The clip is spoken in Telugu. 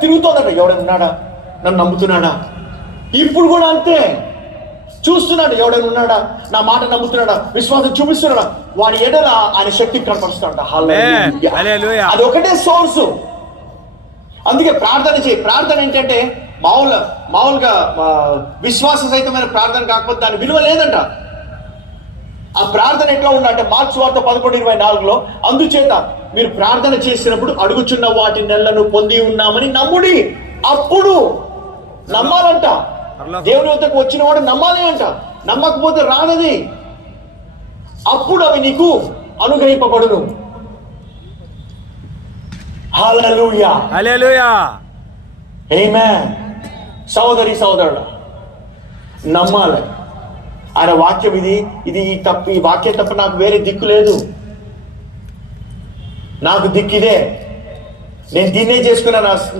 తిరుగుతోందట, ఎవడైనా ఉన్నాడా, నన్ను నమ్ముతున్నాడా? ఇప్పుడు కూడా అంతే, చూస్తున్నాడు ఎవడైనా ఉన్నాడా, నా మాట నమ్ముతున్నాడా, విశ్వాసం చూపిస్తున్నాడా, వాడి ఎడల ఆయన శక్తి కనపరుస్తాడ. అది ఒకటే సోర్సు. అందుకే ప్రార్థన చేయి. ప్రార్థన ఏంటంటే మామూలుగా విశ్వాస సహితమైన ప్రార్థన కాకపోతే దాని విలువ లేదంట. ఆ ప్రార్థన ఎట్లా ఉందంటే మార్క్స్ వార్త 11:24 అందుచేత మీరు ప్రార్థన చేసినప్పుడు అడుగుచున్న వాటి నెలను పొంది ఉన్నామని నమ్ముడి. అప్పుడు నమ్మాలంట. దేవుని వద్దకు వచ్చిన వాడు నమ్మాలి అంట. నమ్మకపోతే రానది. అప్పుడు అవి నీకు అనుగ్రహింపబడును. హల్లెలూయా, హల్లెలూయా, ఆమేన్. సోదరి సోదరుడు, నమ్మాలి. ఆయన వాక్యం ఇది ఈ వాక్యం తప్ప నాకు వేరే దిక్కు లేదు. నాకు దిక్కు ఇదే. నేను దీన్నే చేసుకున్నా.